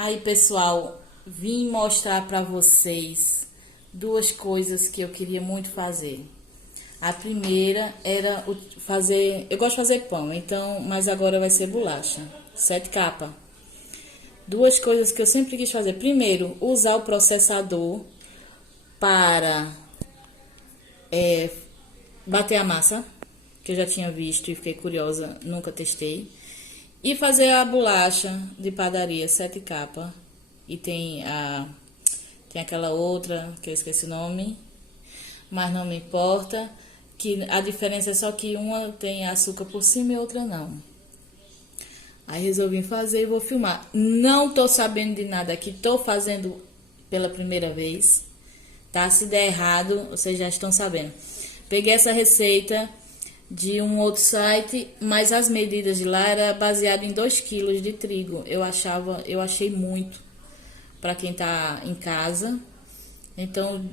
Aí, pessoal, vim mostrar pra vocês duas coisas que eu queria muito fazer. A primeira era fazer, eu gosto de fazer pão, então, mas agora vai ser bolacha, 7 capas. Duas coisas que eu sempre quis fazer. Primeiro, usar o processador para bater a massa, que eu já tinha visto e fiquei curiosa, nunca testei. E fazer a bolacha de padaria 7 capas. E tem aquela outra, que eu esqueci o nome, mas não me importa. Que a diferença é só que uma tem açúcar por cima e outra não. Aí resolvi fazer e vou filmar. Não tô sabendo de nada aqui, tô fazendo pela primeira vez, tá? Se der errado, vocês já estão sabendo. Peguei essa receita de um outro site, mas as medidas de lá era baseado em 2 quilos de trigo. Eu achei muito para quem tá em casa. Então,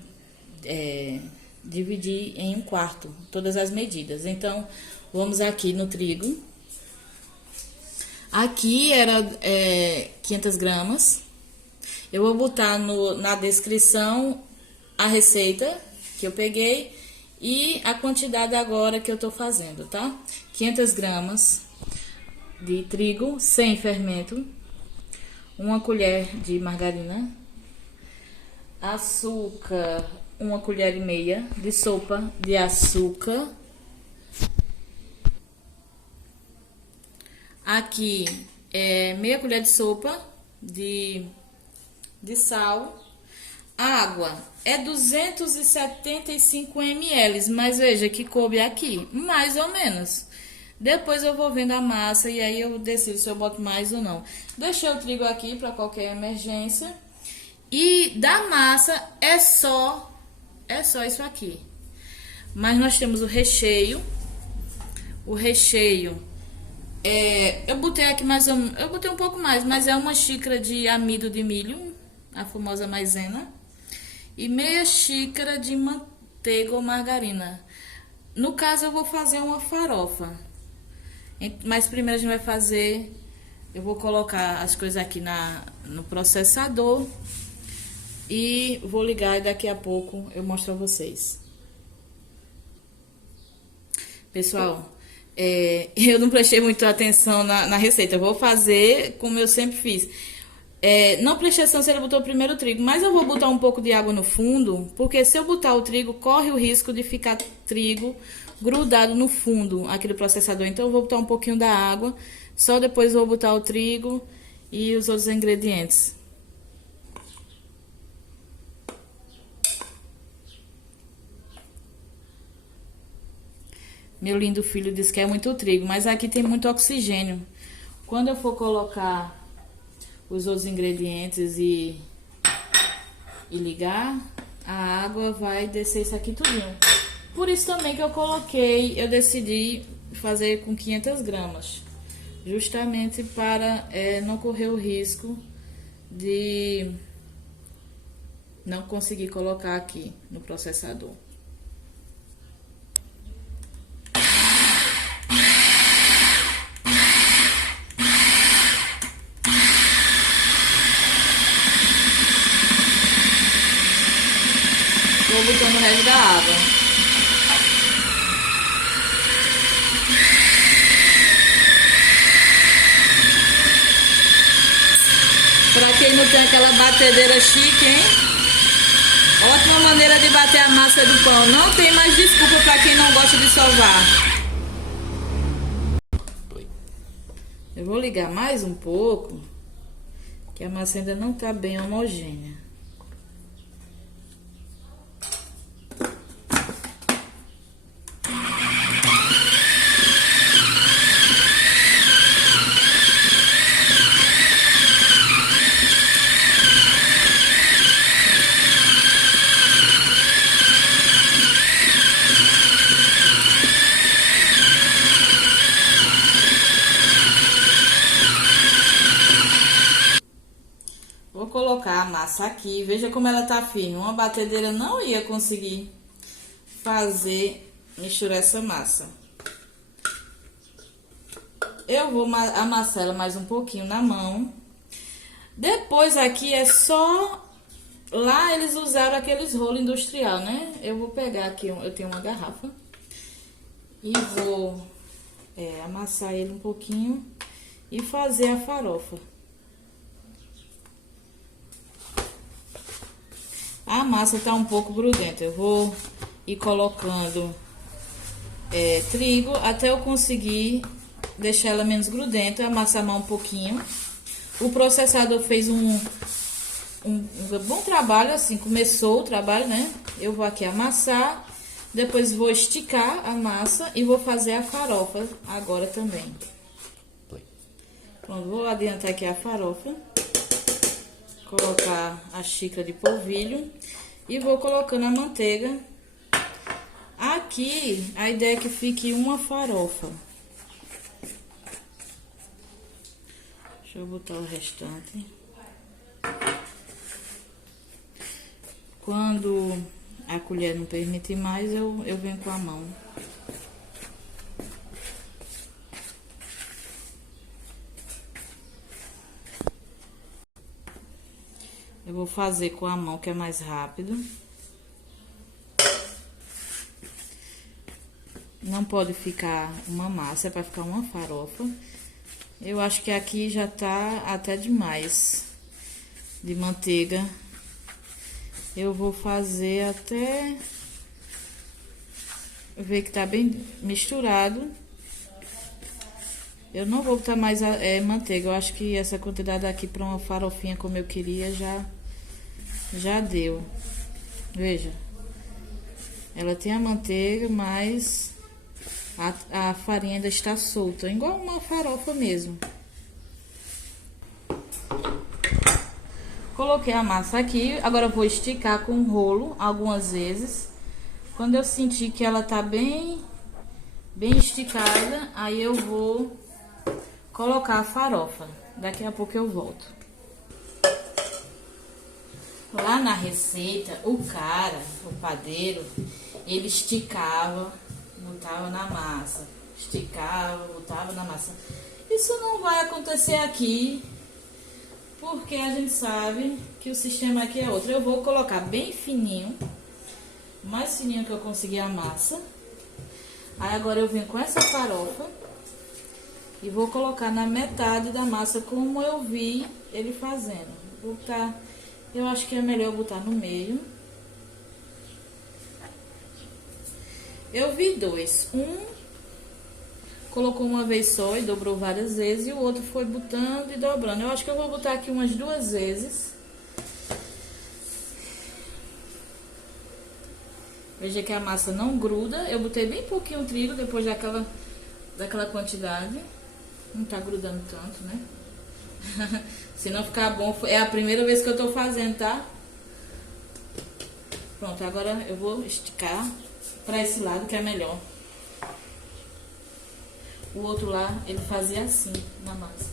dividi em 1/4 todas as medidas. Então, vamos aqui no trigo. Aqui era 500 gramas. Eu vou botar na descrição a receita que eu peguei e a quantidade agora que eu tô fazendo, tá? 500 gramas de trigo sem fermento, 1 colher de margarina, açúcar, 1,5 colher de sopa de açúcar. Aqui meia colher de sopa de sal. Água é 275 ml, mas veja que coube aqui, mais ou menos. Depois eu vou vendo a massa e aí eu decido se eu boto mais ou não. Deixei o trigo aqui para qualquer emergência. E da massa é só isso aqui. Mas nós temos o recheio. O recheio eu botei aqui mais ou menos, eu botei um pouco mais, mas é 1 xícara de amido de milho, a famosa maisena, e meia xícara de manteiga ou margarina. No caso eu vou fazer uma farofa. Mas primeiro a gente vai fazer, eu vou colocar as coisas aqui no processador e vou ligar e daqui a pouco eu mostro a vocês. Pessoal, eu não prestei muita atenção na receita. Eu vou fazer como eu sempre fiz. Não prestei atenção se ele botou primeiro o trigo, mas eu vou botar um pouco de água no fundo, porque se eu botar o trigo, corre o risco de ficar trigo grudado no fundo, aquele processador. Então eu vou botar um pouquinho da água, só depois eu vou botar o trigo e os outros ingredientes. Meu lindo filho disse que é muito trigo, mas aqui tem muito oxigênio. Quando eu for colocar os outros ingredientes e ligar, a água vai descer isso aqui tudinho. Por isso também que eu decidi fazer com 500 gramas. Justamente para não correr o risco de não conseguir colocar aqui no processador. Vou botando o resto da água. Pra quem não tem aquela batedeira chique, hein? Ótima maneira de bater a massa do pão. Não tem mais desculpa pra quem não gosta de sovar. Eu vou ligar mais um pouco, que a massa ainda não tá bem homogênea. Vou colocar a massa aqui, veja como ela tá firme. Uma batedeira não ia conseguir misturar essa massa. Eu vou amassar ela mais um pouquinho na mão. Depois aqui é só... Lá eles usaram aqueles rolos industrial, né? Eu vou pegar aqui, eu tenho uma garrafa. E vou amassar ele um pouquinho e fazer a farofa. A massa tá um pouco grudenta. Eu vou ir colocando trigo até eu conseguir deixar ela menos grudenta, amassar mais um pouquinho. O processador fez um bom trabalho, assim, começou o trabalho, né? Eu vou aqui amassar, depois vou esticar a massa e vou fazer a farofa agora também. Pronto, vou adiantar aqui a farofa. Colocar a xícara de polvilho e vou colocando a manteiga. Aqui, a ideia é que fique uma farofa. Deixa eu botar o restante. Quando a colher não permite mais, eu venho com a mão. Eu vou fazer com a mão, que é mais rápido. Não pode ficar uma massa, é para ficar uma farofa. Eu acho que aqui já tá até demais de manteiga. Eu vou fazer até ver que tá bem misturado. Eu não vou botar mais manteiga. Eu acho que essa quantidade aqui para uma farofinha como eu queria já deu. Veja. Ela tem a manteiga, mas a farinha ainda está solta, igual uma farofa mesmo. Coloquei a massa aqui, agora eu vou esticar com o rolo algumas vezes. Quando eu sentir que ela tá bem esticada, aí eu vou colocar a farofa. Daqui a pouco eu volto. Lá na receita, o padeiro, ele esticava, botava na massa. Esticava, botava na massa. Isso não vai acontecer aqui, porque a gente sabe que o sistema aqui é outro. Eu vou colocar bem fininho, mais fininho que eu conseguir a massa. Aí agora eu venho com essa farofa e vou colocar na metade da massa, como eu vi ele fazendo. Vou botar, eu acho que é melhor botar no meio. Eu vi dois, colocou uma vez só e dobrou várias vezes, e o outro foi botando e dobrando. Eu acho que eu vou botar aqui umas 2 vezes. Veja que a massa não gruda. Eu botei bem pouquinho trigo depois daquela quantidade. Não tá grudando tanto, né? Se não ficar bom, é a primeira vez que eu tô fazendo, tá? Pronto, agora eu vou esticar pra esse lado que é melhor. O outro lá, ele fazia assim na massa.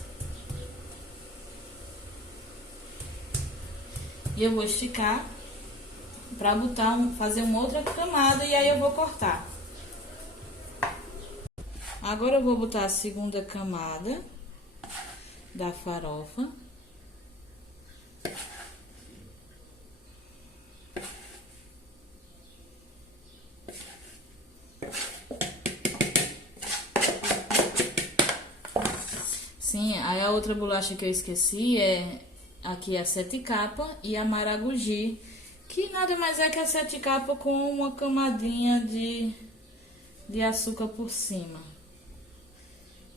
E eu vou esticar pra fazer uma outra camada e aí eu vou cortar. Agora eu vou botar a segunda camada da farofa. Sim, aí a outra bolacha que eu esqueci aqui a sete capa e a maragogi, que nada mais é que a sete capa com uma camadinha de açúcar por cima.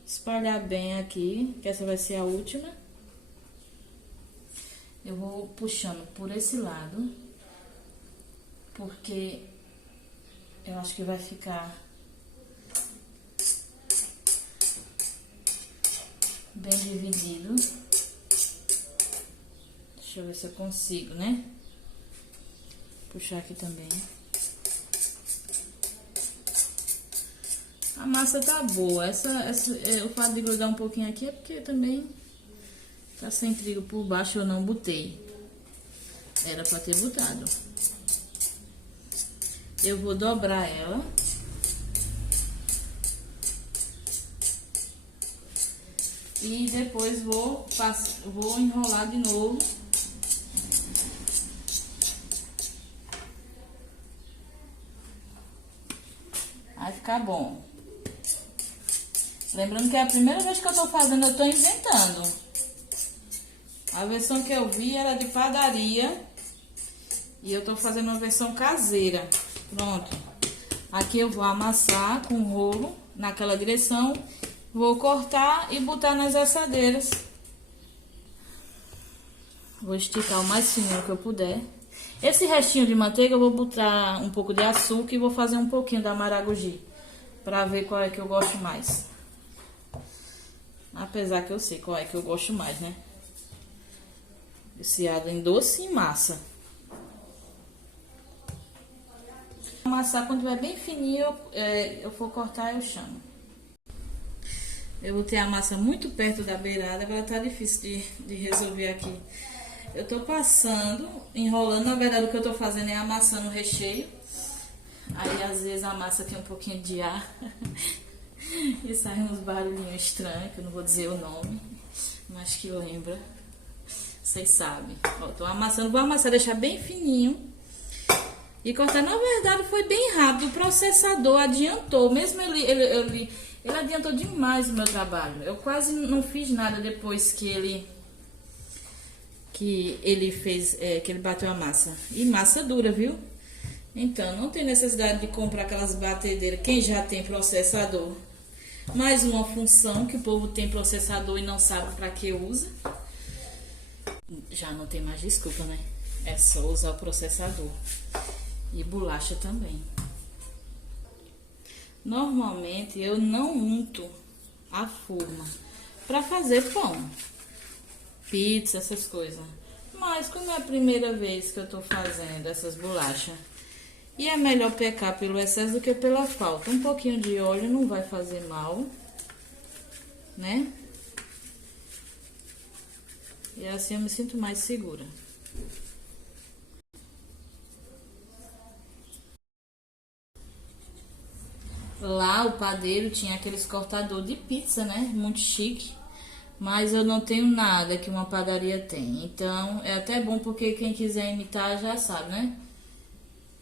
Espalhar bem aqui, que essa vai ser a última. Eu vou puxando por esse lado, porque eu acho que vai ficar bem dividido. Deixa eu ver se eu consigo, né? Puxar aqui também. A massa tá boa. O fato de grudar um pouquinho aqui é porque também tá sem trigo por baixo, eu não botei. Era pra ter botado. Eu vou dobrar ela. E depois vou enrolar de novo. Vai ficar bom. Lembrando que é a primeira vez que eu tô fazendo, eu tô inventando. A versão que eu vi era de padaria. E eu tô fazendo uma versão caseira. Pronto. Aqui eu vou amassar com o rolo naquela direção. Vou cortar e botar nas assadeiras. Vou esticar o mais fininho que eu puder. Esse restinho de manteiga eu vou botar um pouco de açúcar e vou fazer um pouquinho da maragogi. Pra ver qual é que eu gosto mais. Apesar que eu sei qual é que eu gosto mais, né? Viciado em doce e massa. Amassar quando tiver bem fininho, eu for cortar, eu chamo. Eu botei a massa muito perto da beirada, agora tá difícil de resolver aqui. Eu tô passando, enrolando, na verdade o que eu tô fazendo é amassando o recheio. Aí às vezes a massa tem um pouquinho de ar e saem uns barulhinhos estranhos, que eu não vou dizer o nome, mas que lembra. Vocês sabem. Ó, tô amassando, vou amassar, deixar bem fininho. E cortar, na verdade, foi bem rápido. O processador adiantou. Mesmo ele adiantou demais o meu trabalho. Eu quase não fiz nada depois que ele fez, que ele bateu a massa. E massa dura, viu? Então, não tem necessidade de comprar aquelas batedeiras. Quem já tem processador. Mais uma função que o povo tem processador e não sabe pra que usa. Já não tem mais desculpa, né? É só usar o processador. E bolacha também. Normalmente eu não unto a forma para fazer pão, pizza, essas coisas. Mas como é a primeira vez que eu tô fazendo essas bolachas, e é melhor pecar pelo excesso do que pela falta. Um pouquinho de óleo não vai fazer mal, né? E assim eu me sinto mais segura. Lá o padeiro tinha aqueles cortador de pizza, né? Muito chique. Mas eu não tenho nada que uma padaria tem. Então é até bom porque quem quiser imitar já sabe, né?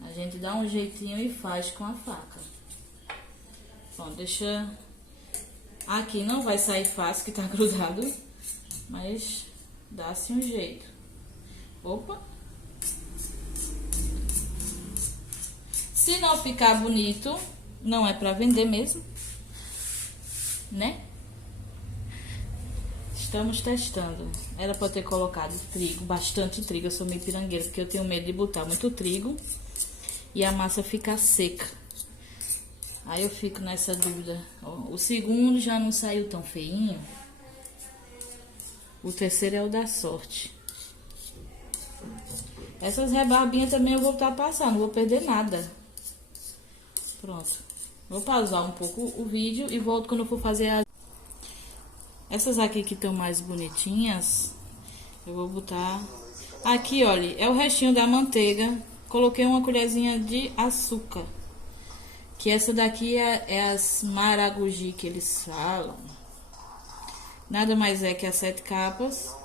A gente dá um jeitinho e faz com a faca. Bom, deixa... Aqui não vai sair fácil que tá grudado. Mas dá-se um jeito. Opa! Se não ficar bonito... Não é pra vender mesmo, né? Estamos testando. Era pra eu ter colocado trigo, bastante trigo. Eu sou meio pirangueira, porque eu tenho medo de botar muito trigo e a massa ficar seca. Aí eu fico nessa dúvida. Ó, o segundo já não saiu tão feinho. O terceiro é o da sorte. Essas rebarbinhas também eu vou estar passando, não vou perder nada. Pronto. Vou pausar um pouco o vídeo e volto quando eu for fazer as... Essas aqui que estão mais bonitinhas, eu vou botar... Aqui, olha, é o restinho da manteiga. Coloquei uma colherzinha de açúcar. Que essa daqui é as maragogi que eles falam. Nada mais é que as 7 capas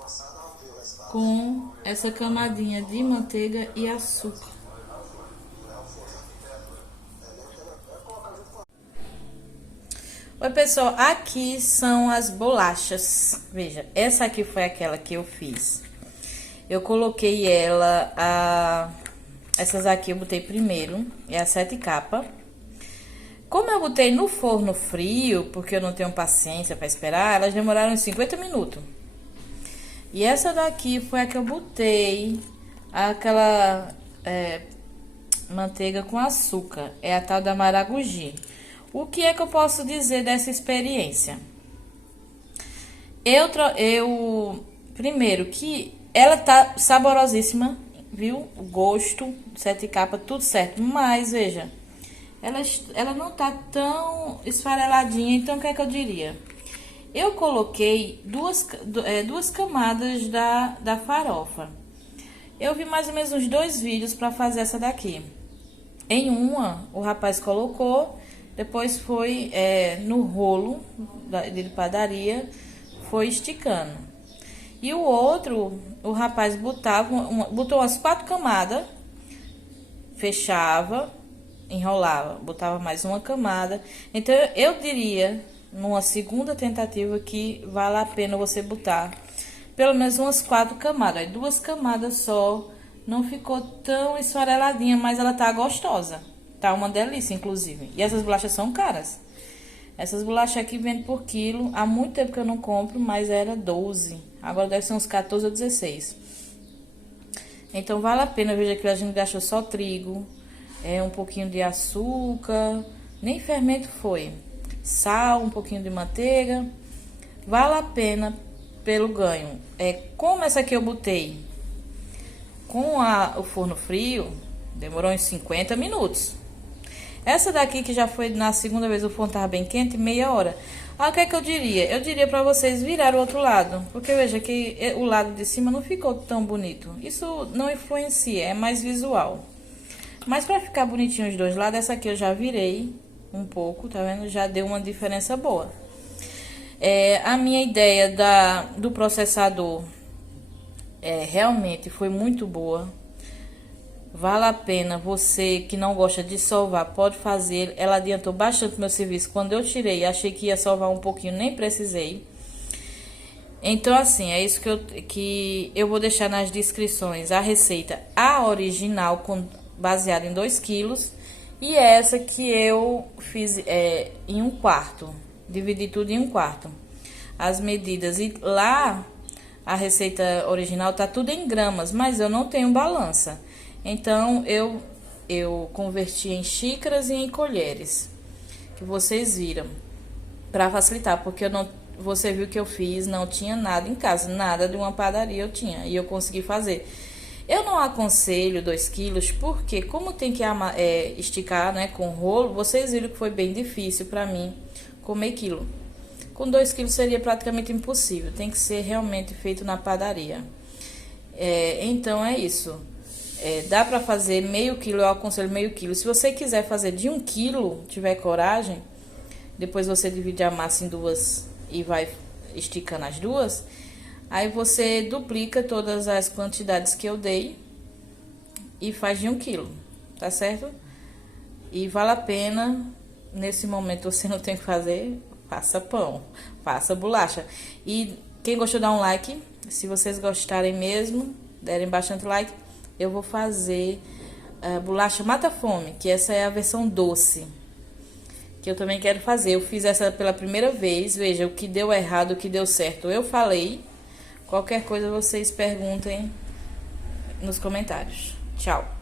com essa camadinha de manteiga e açúcar. Oi, pessoal, aqui são as bolachas. Veja, essa aqui foi aquela que eu fiz. Eu coloquei essas aqui eu botei primeiro, é a 7 capa. Como eu botei no forno frio, porque eu não tenho paciência para esperar, elas demoraram 50 minutos. E essa daqui foi a que eu botei aquela manteiga com açúcar, é a tal da maragogi. O que é que eu posso dizer dessa experiência? Primeiro que ela tá saborosíssima, viu? O gosto, 7 capas, tudo certo. Mas, veja, ela não tá tão esfareladinha, então o que é que eu diria? Eu coloquei duas camadas da farofa. Eu vi mais ou menos uns 2 vídeos para fazer essa daqui. Em uma, o rapaz colocou... Depois foi no rolo de padaria, foi esticando. E o outro, o rapaz botou umas 4 camadas, fechava, enrolava, botava mais uma camada. Então eu diria, numa segunda tentativa, que vale a pena você botar pelo menos umas 4 camadas. 2 camadas só, não ficou tão esfareladinha, mas ela tá gostosa. Tá uma delícia, inclusive. E essas bolachas são caras. Essas bolachas aqui vendem por quilo. Há muito tempo que eu não compro, mas era 12. Agora deve ser uns 14 ou 16. Então vale a pena. Veja que a gente gastou só trigo, um pouquinho de açúcar, nem fermento foi. Sal, um pouquinho de manteiga. Vale a pena pelo ganho. Como essa aqui eu botei com o forno frio, demorou uns 50 minutos. Essa daqui que já foi na segunda vez, o forno tava bem quente, meia hora. O que é que eu diria? Eu diria pra vocês virar o outro lado. Porque veja que o lado de cima não ficou tão bonito. Isso não influencia, é mais visual. Mas pra ficar bonitinho os dois lados, essa aqui eu já virei um pouco, tá vendo? Já deu uma diferença boa. A minha ideia do processador realmente foi muito boa. Vale a pena, você que não gosta de sovar, pode fazer. Ela adiantou bastante meu serviço. Quando eu tirei, achei que ia sovar um pouquinho, nem precisei. Então, assim, é isso que eu vou deixar nas descrições. A receita, a original, baseada em 2 quilos. E essa que eu fiz em 1/4. Dividi tudo em 1/4. As medidas. E lá, a receita original tá tudo em gramas, mas eu não tenho balança. Então, eu converti em xícaras e em colheres, que vocês viram, para facilitar, porque você viu que eu fiz, não tinha nada em casa, nada de uma padaria eu tinha, e eu consegui fazer. Eu não aconselho 2 quilos, porque como tem que esticar, né, com rolo, vocês viram que foi bem difícil para mim comer quilo. Com 2 quilos seria praticamente impossível, tem que ser realmente feito na padaria. Então é isso. Dá pra fazer meio quilo, eu aconselho meio quilo. Se você quiser fazer de 1 quilo, tiver coragem, depois você divide a massa em 2 e vai esticando as 2. Aí você duplica todas as quantidades que eu dei e faz de 1 quilo, tá certo? E vale a pena, nesse momento você não tem o que fazer, faça pão, faça bolacha. E quem gostou, dá um like. Se vocês gostarem mesmo, derem bastante like, eu vou fazer bolacha mata-fome, que essa é a versão doce, que eu também quero fazer. Eu fiz essa pela primeira vez, veja, o que deu errado, o que deu certo, eu falei. Qualquer coisa vocês perguntem nos comentários. Tchau!